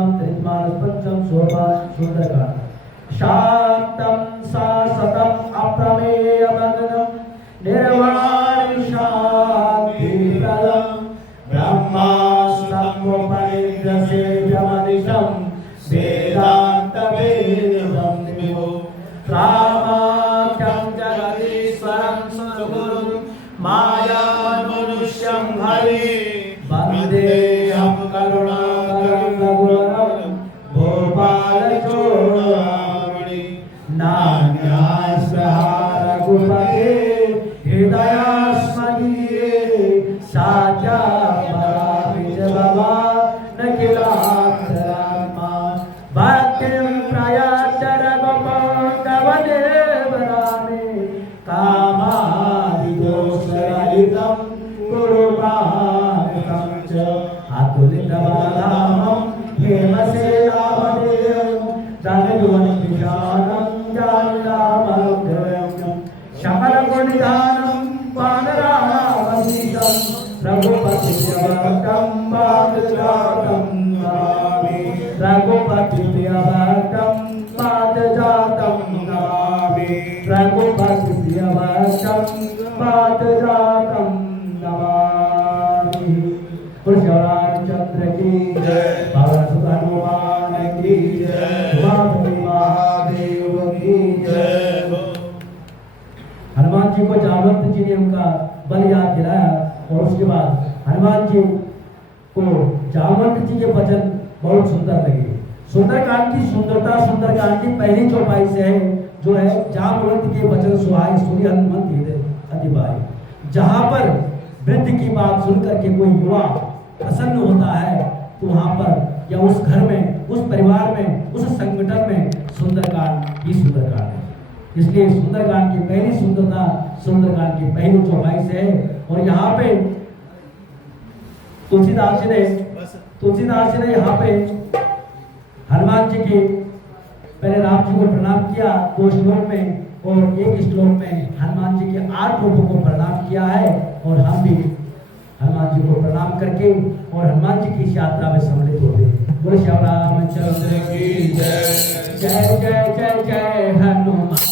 पंचम सोपान सुंदरकांड शांतं शाश्वतं अप्रमेयमगनं निर्वाणं शान्तिप्रदं ब्रह्मास्त्रमुपनिषदं वेदान्तवेदं विभो रामाख्यं जगदीश्वरं सद्गुरुं मायामनुष्यं हरि वन्देऽहं करुणाकरं रघुवरं गोपालचूडामणि नान्यास्पृहा रघुपते हृदयास्मदीये साध्या न किलात्मा भक्तिं प्रयाच रघुपतवदेवरामे कामादिदोषरहितं कुरु प्राणितं च अतुलितबलधामं हेमसेनामदेवं धनुर्वनविशालं जालमग्रयं शकलगुणिधानं वानरावतीतं रघुपतिप्रियभक्तं पादजातं नमामि रघुपतिप्रियभक्तं पादजातं नमामि रघुपतिप्रियभक्तं पादजातं नमामि। पुरुषरामचंद्र की जय, पवन सुत हनुमान की जय, उमापति महादेव की जय। हनुमान जी को जामवंत जी ने उनका बल याद दिलाया और उसके बाद हनुमान जी को जामवंत जी के वचन बहुत सुंदर लगे। सुंदरकांड की सुंदरता सुंदरकांड की पहली चौपाई से है जो है जामवंत के वचन सुहाए सूर्य हनुमंत अधिबाई। जहाँ पर वृद्ध की बात सुनकर के कोई युवा प्रसन्न होता है तो वहाँ पर या उस घर में, उस परिवार में, उस संगठन में सुंदरकांड ही सुंदरकांड है। इसलिए सुंदरकांड की पहली सुंदरता सुंदरकांड की पहली चौपाई से है। और यहाँ पे तुलसीदास जी ने यहाँ पे हनुमान जी की पहले राम जी को प्रणाम किया 2 श्लोक में और 1 श्लोक में हनुमान जी के 8 रूपों को प्रणाम किया है। और हम भी हनुमान जी को प्रणाम करके और हनुमान जी की इस यात्रा में सम्मिलित होते हैं। बोलो श्री रामचंद्र की जय, जय जय जय जय हनुमान जी।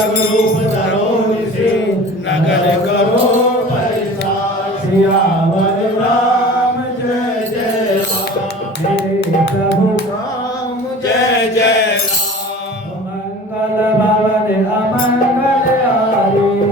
अलग रूप धरो से नगर करो परिसार। सियावर राम जय जय राम। हे प्रभु राम जय जय राम। मंगल भवन अमंगल हारी।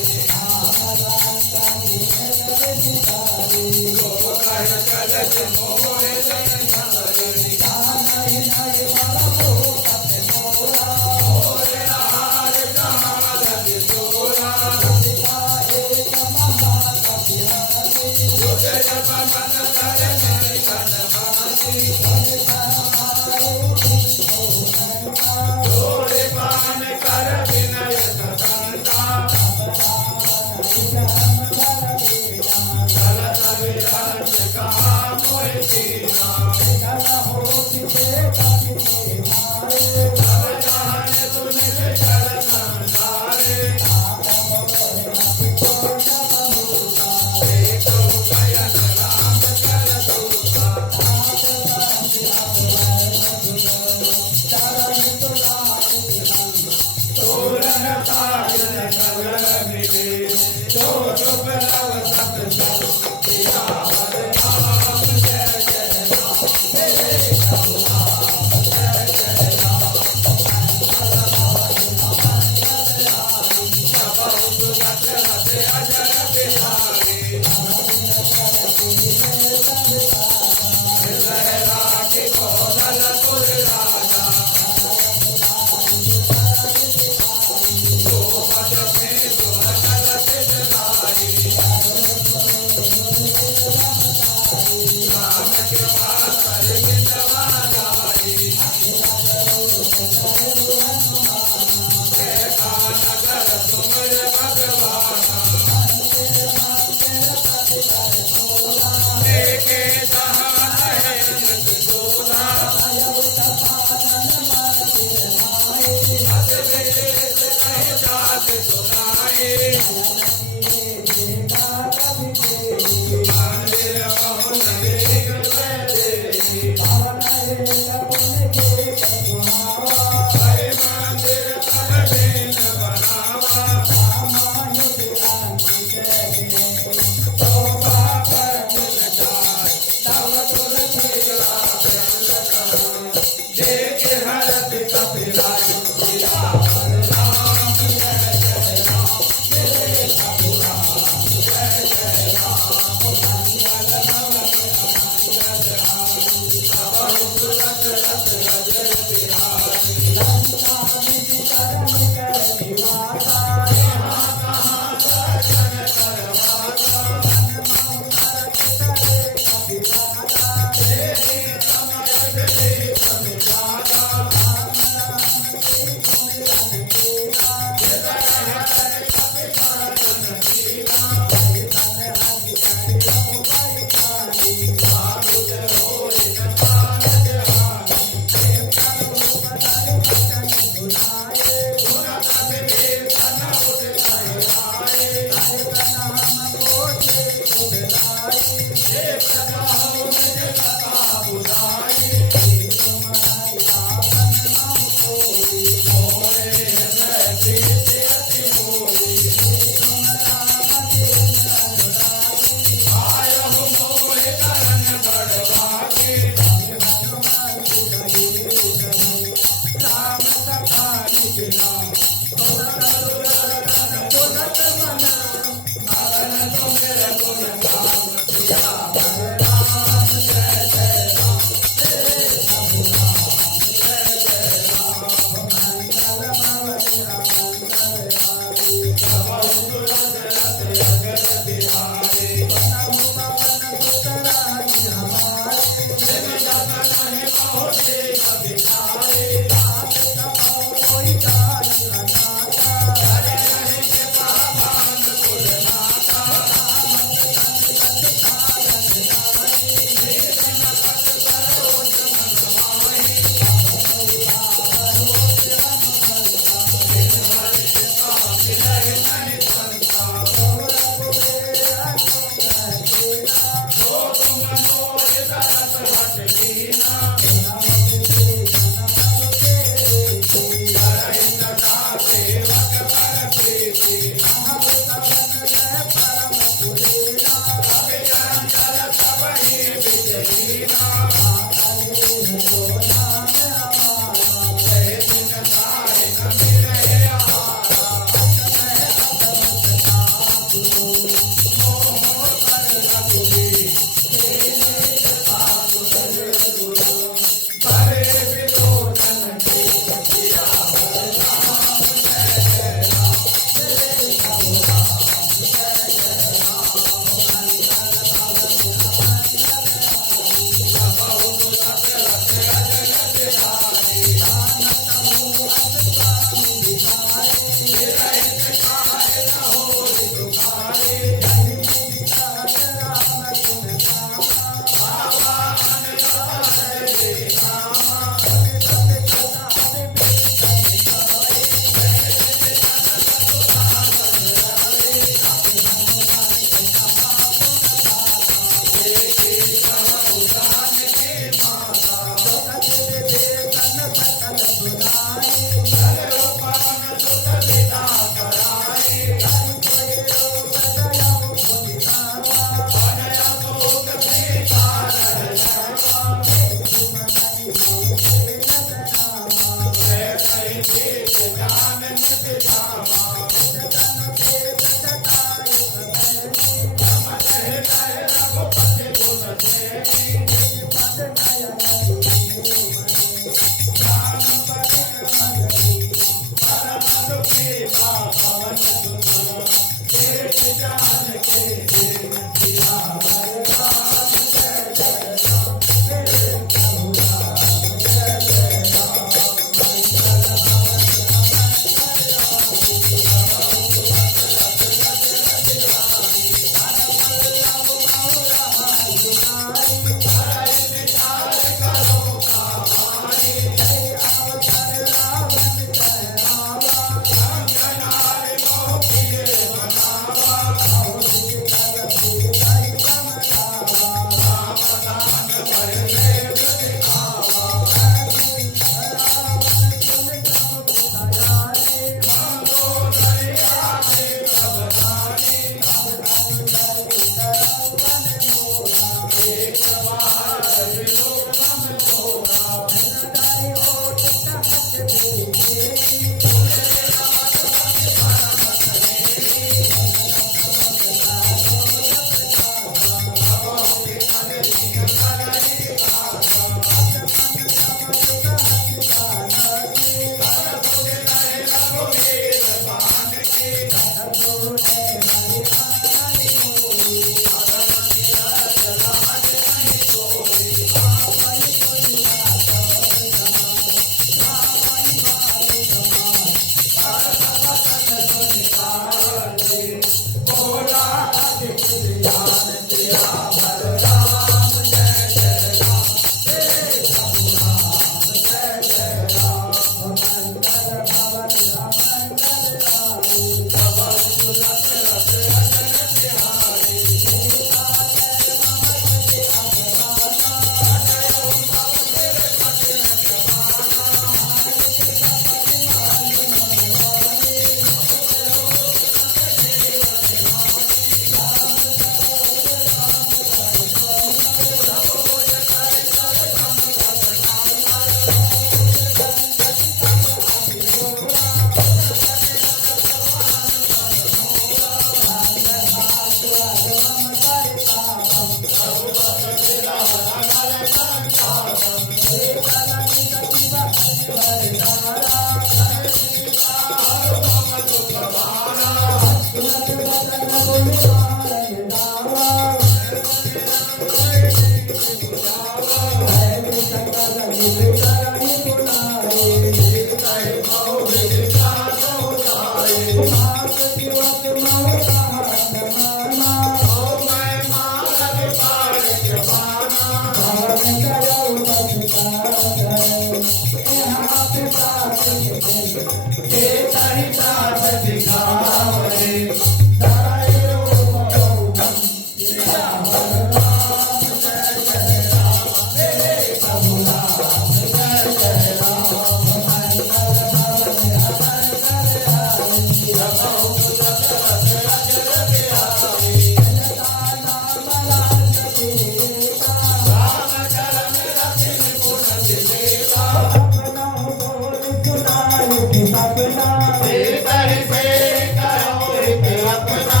अपना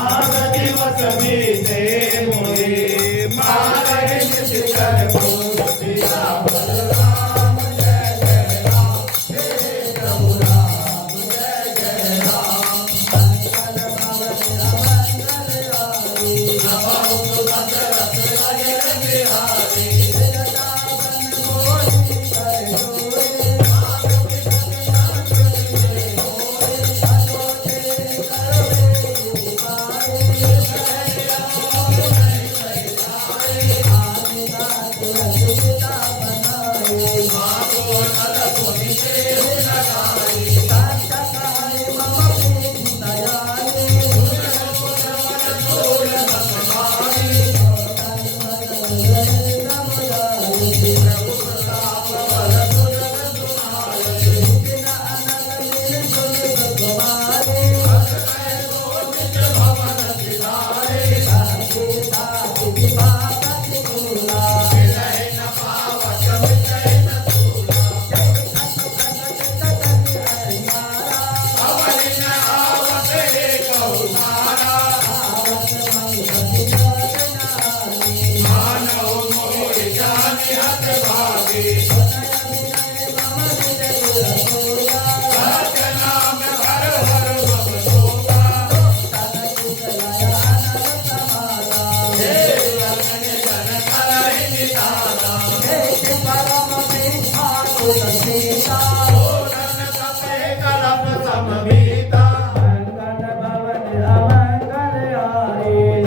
आज दिवस बीते मोरे मारे निश्चर मूर्ति रावण राम जय जय राम हे प्रभु राम जय जय राम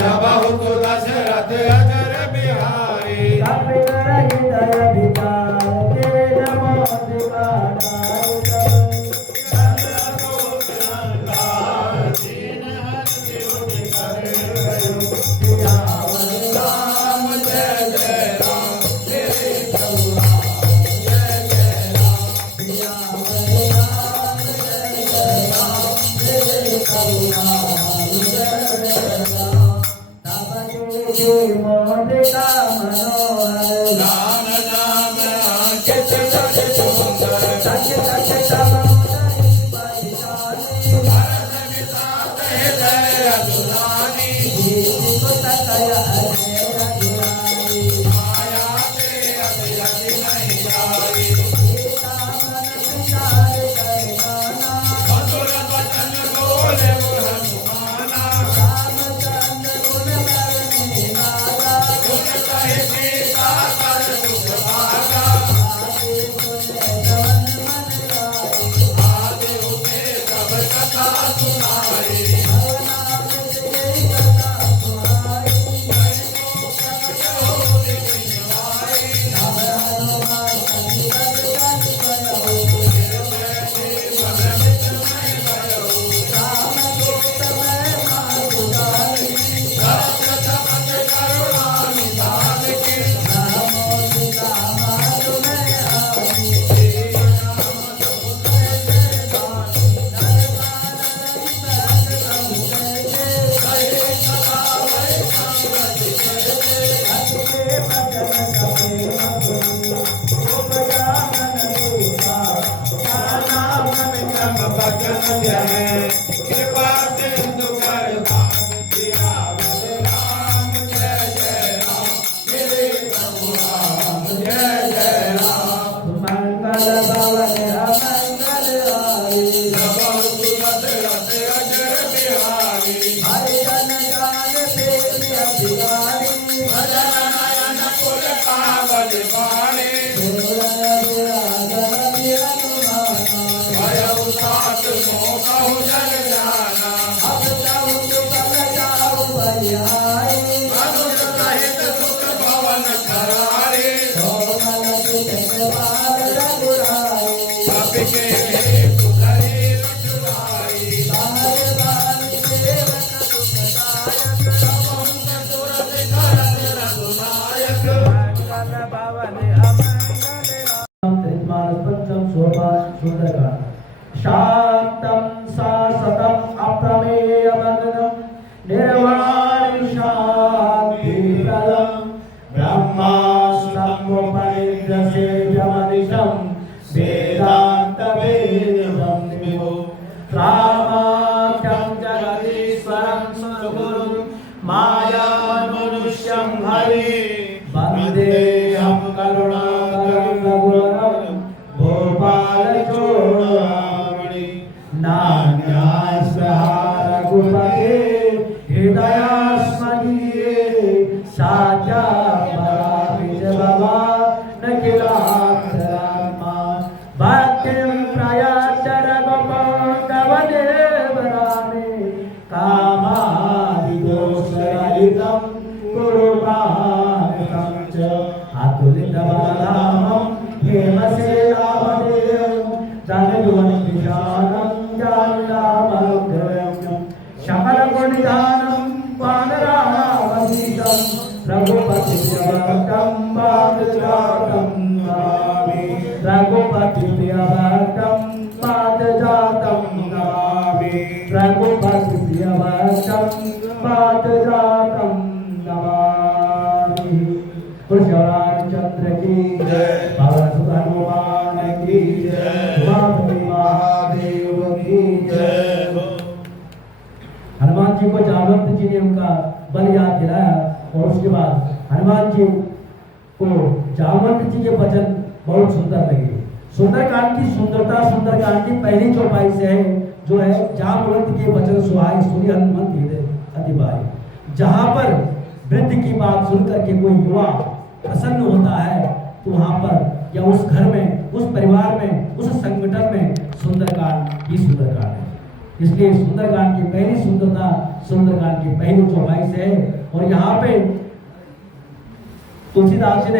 नमो दशरथ अजर बिहारी दशरथ अजर बिहारी राम जय जय राम हे प्रभु राम जय जय राम दान नाम अंकित जग सुंदर हर्ष विषाद हृदय अधुरानी माया से अभिरति नहीं जाई मधुर वचन बोले हनुमाना गुण कहे सीता कर दुख भागा आदि उसे सब कथा सुनाई कृपा सिंधु कर राम जय जय राम मेरे प्रभु राम जय जय राम मंगल भवन अमंगल हारी दशरथ अजर बिहारी हरिजन गान प्रेम अभिमानी भजन नयन कुल कावल वाणी भयउ सात मोहु जग जाना मनुज सहित सुख भवन करारे सबके हेतु धरि रखवाई रघुनायक शांतं शाश्वतं अप्रमेयमगनं निर्वाणं शान्तिप्रदं ब्रह्मास्त्रमुपनिषद्सेव्यमनिशं वेदान्तवेदं विभो रामाख्यं भक्तं पादजातं नमामि रघुपति प्रिय भक्तं पादजातं नमामि रघुपति प्रिय भक्तं पादजातं नमामि। पुरुषरामचंद्र की जय, पवन सुत हनुमान की जय, उमापति महादेव की जय। हनुमान जी को जामवंत जी ने उनका बल याद दिलाया और उसके बाद हनुमान जी को जामवंत जी के वचन बहुत सुंदर लगे। सुंदरकांड की सुंदरता सुंदरकांड की पहली चौपाई से है जो है जामवंत के वचन सुहाए सुनी हनुमंत हृदय अति भाई। जहां पर वृद्ध की बात सुनकर के कोई युवा प्रसन्न होता है तो वहां पर या उस घर में, उस परिवार में, उस संगठन में सुंदरकांड ही सुंदरकांड है। इसलिए सुंदरकांड की पहली सुंदरता सुंदरकांड की पहली चौपाई से है। और यहाँ पे तुलसीदास जी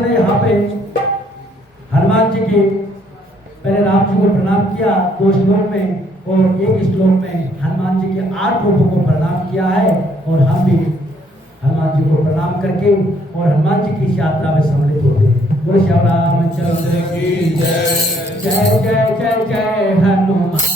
ने यहाँ पे हनुमान जी की पहले राम जी को प्रणाम किया 2 श्लोक में और 1 श्लोक में हनुमान जी के 8 रूपों को प्रणाम किया है। और हम भी हनुमान जी को प्रणाम करके और हनुमान जी की इस यात्रा में सम्मिलित होते हैं। बोलो श्री रामचंद्र की जय, जय जय जय जय हनुमान जी।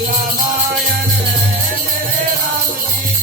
रामायण मेरे राम जी।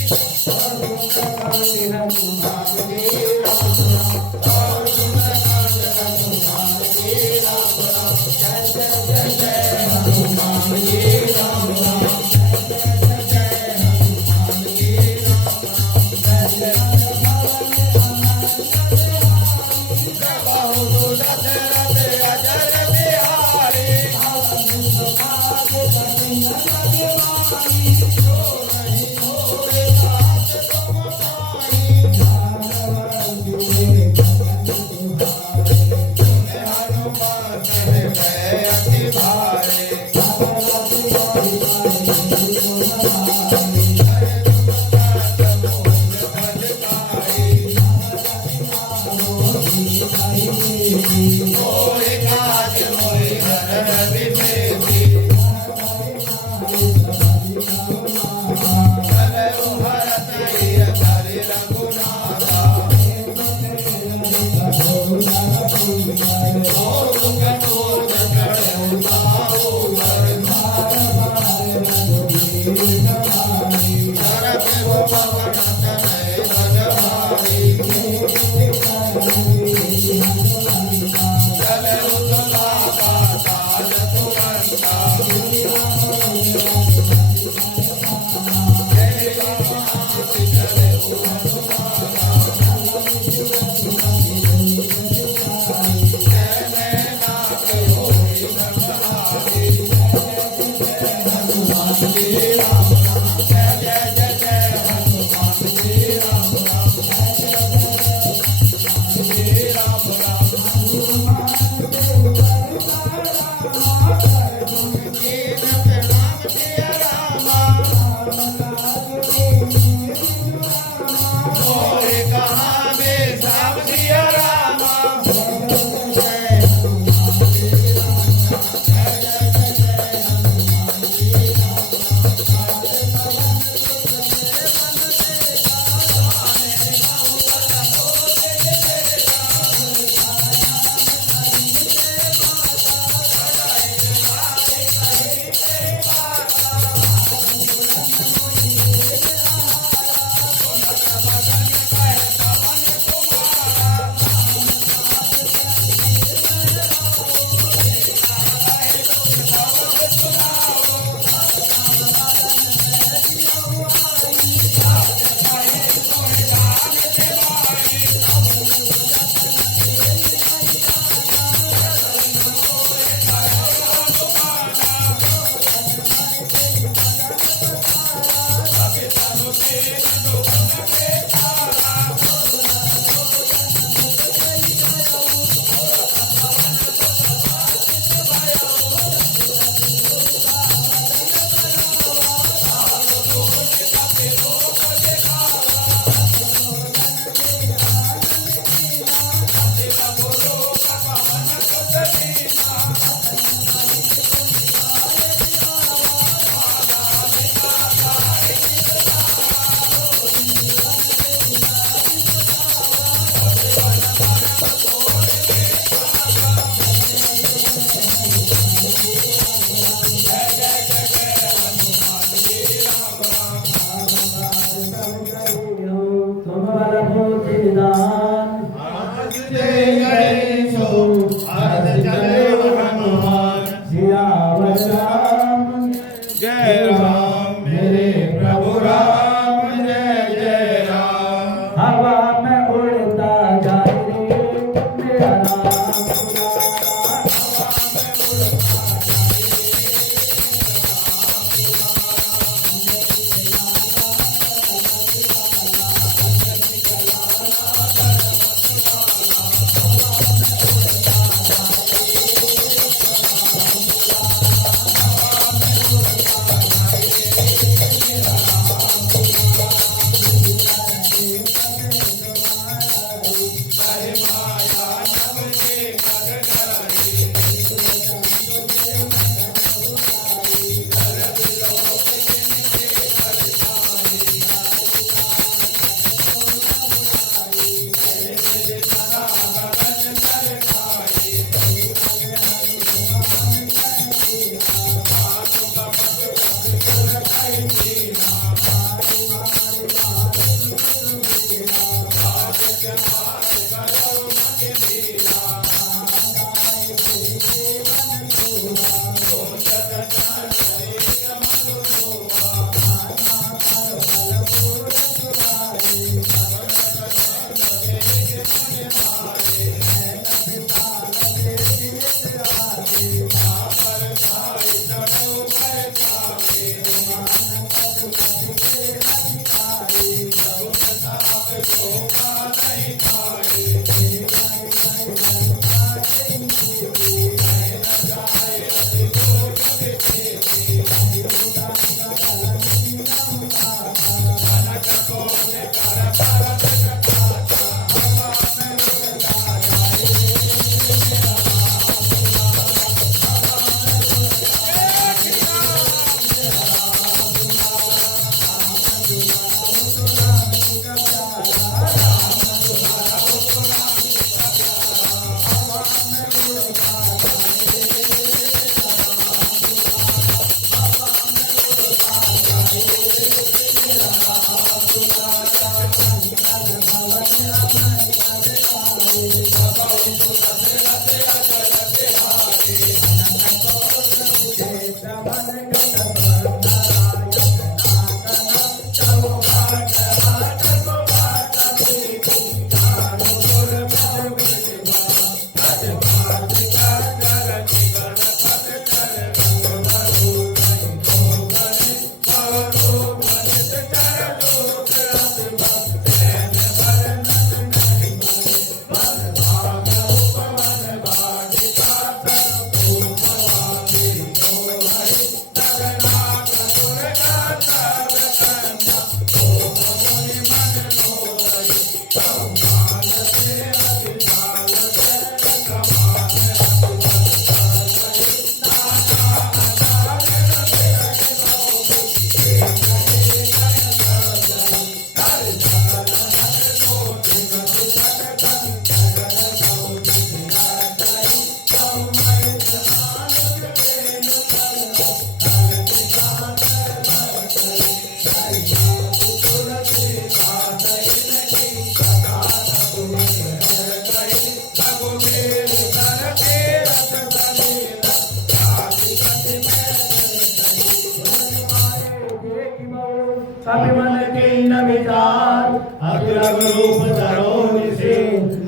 अभिमान कीन विचार अग्रग रूप धरो निसे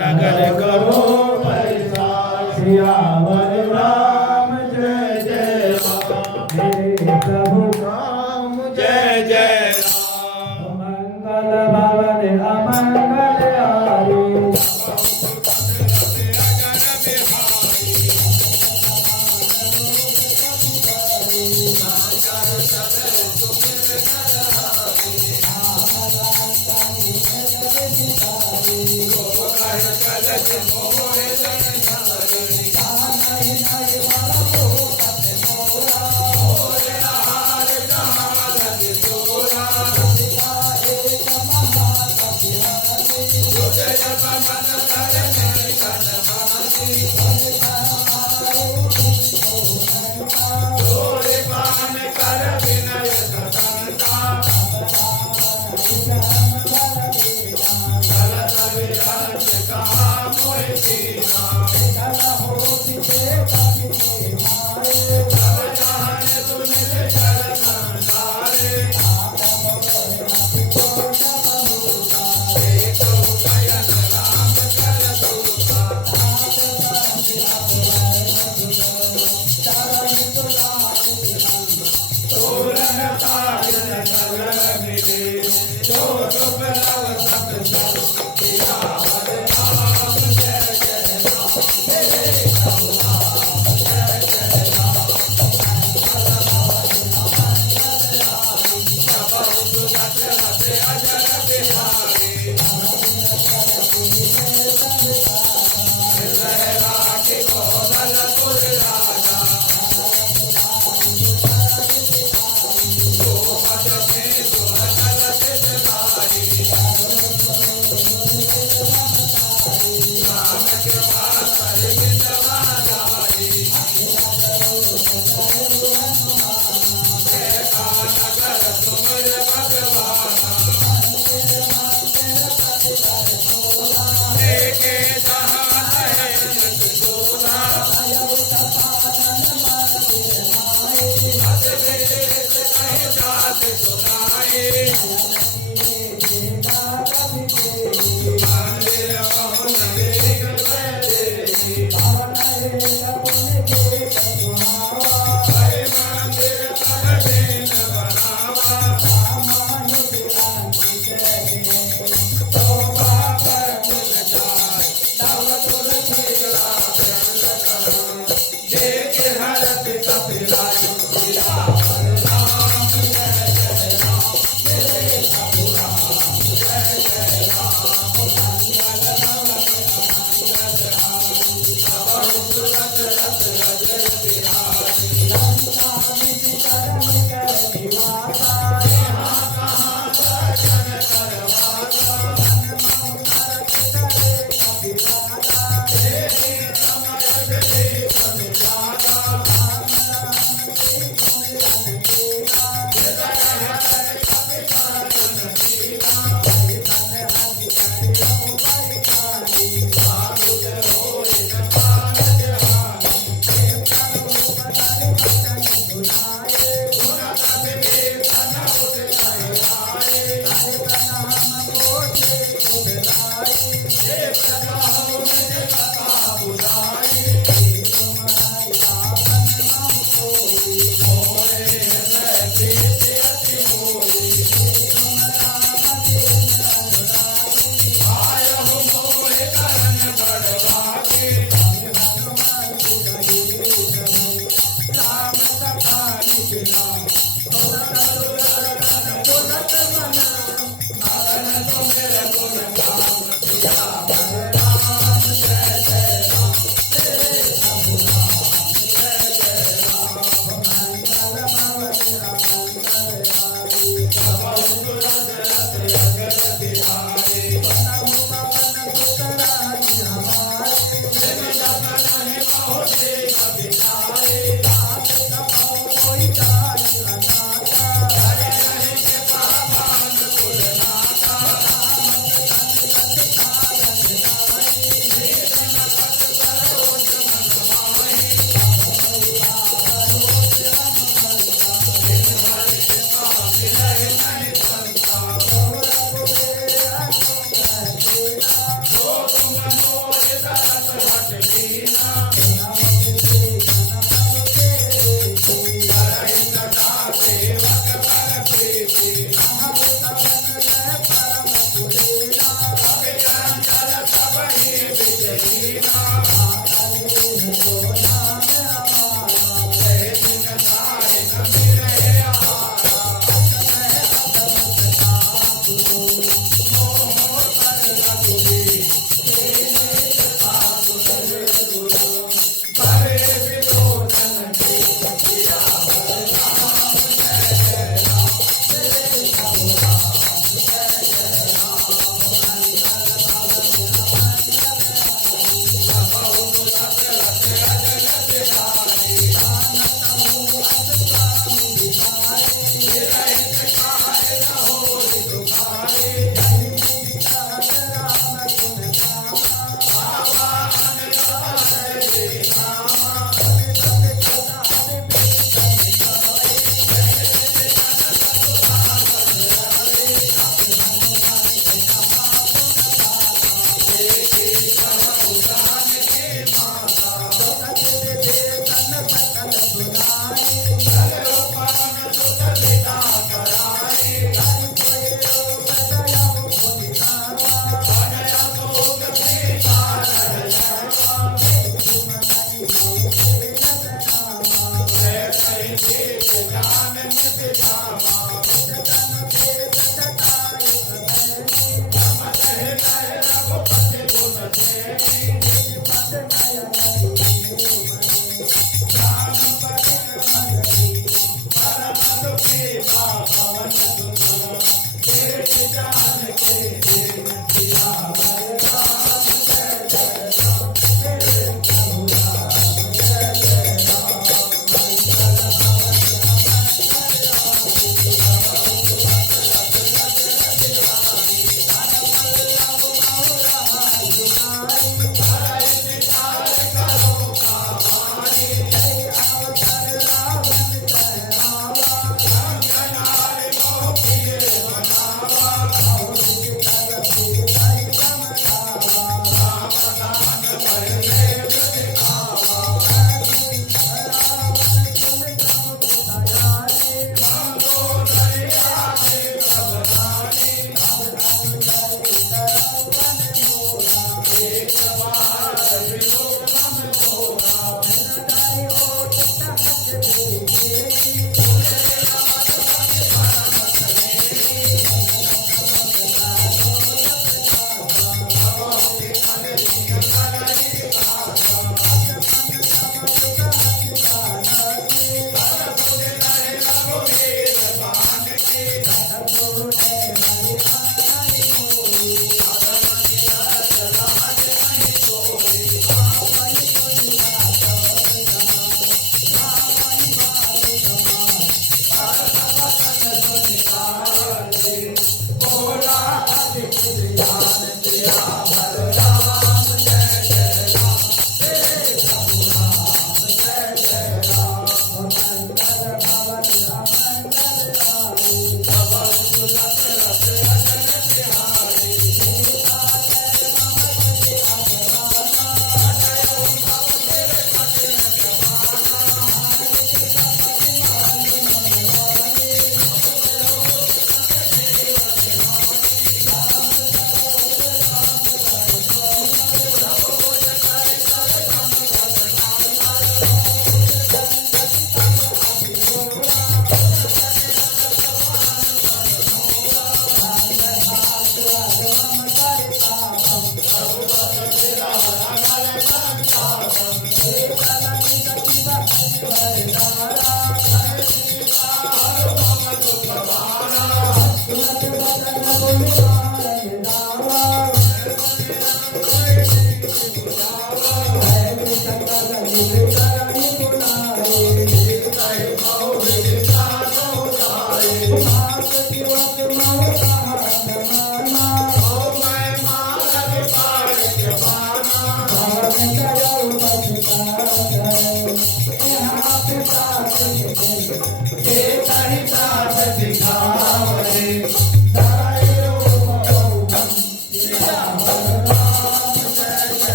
नगर करो परिसार सियावर राम जय जय राम हे प्रभु राम जय जय राम मंगल भवन अमंगल हारी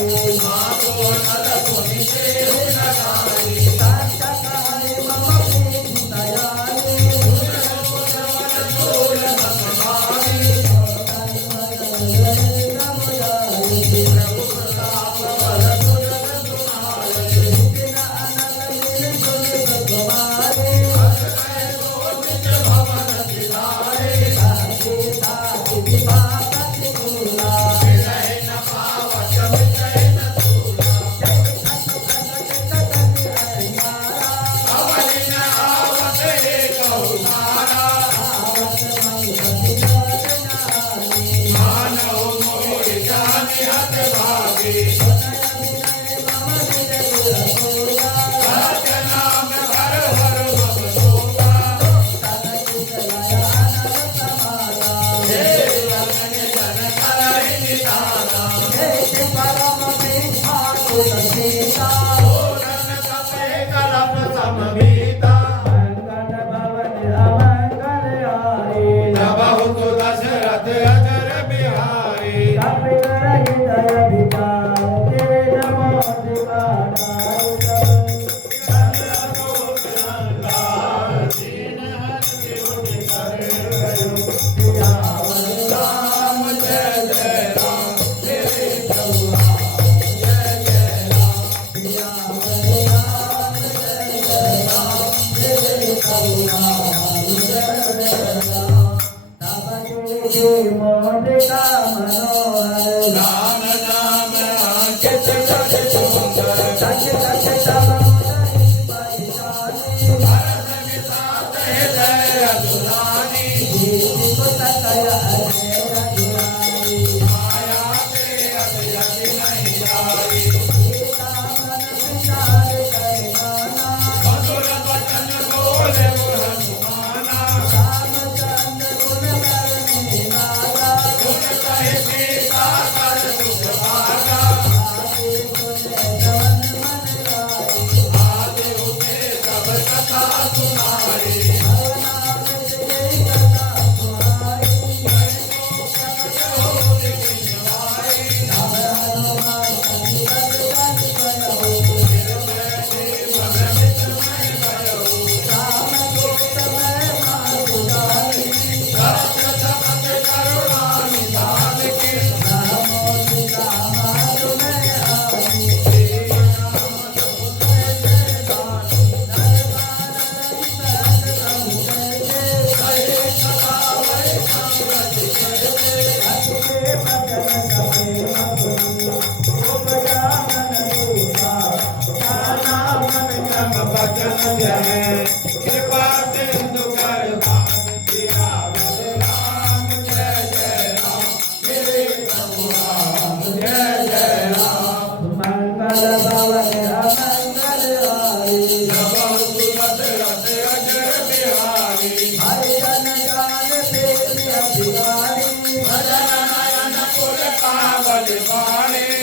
मागो नल कोणी देऊ नकाई शाकाहारी मम प्रीती दयाळी शूल समभावी दशरथ अजर बिहारी राम जय जय राम तेरे प्रभु मोदिका मनोहर राम नाम अंकित कर सुंदर सच सच तमोदरी परिशानी भरत विसात हृदय अधुरानी जीति को सकल अजय रघुराई माया तेरे अभियति नहीं जाई सीता मन विचार कर गाना मधुर वचन बोले हनुमाना रामचंद्र गुण करने लागा गुण कहे सीता कर दुख भागा आगे सुने जवन मन गाए आदि उसे सब कथा सुनाई भवना विच गई कथा सुहाई राम हनुमान संकट कट गयो राम दूत मैं मातु जाई रामो सीता मातु मैं आई कृपा सिंधु कर राम जय जय राम मेरे प्रभु राम जय जय राम मंगल भवन अमंगल हारी दशरथ अजर बिहारी हरि जन जान प्रेम अधिकारी भजन नयन कुल कावल बाणे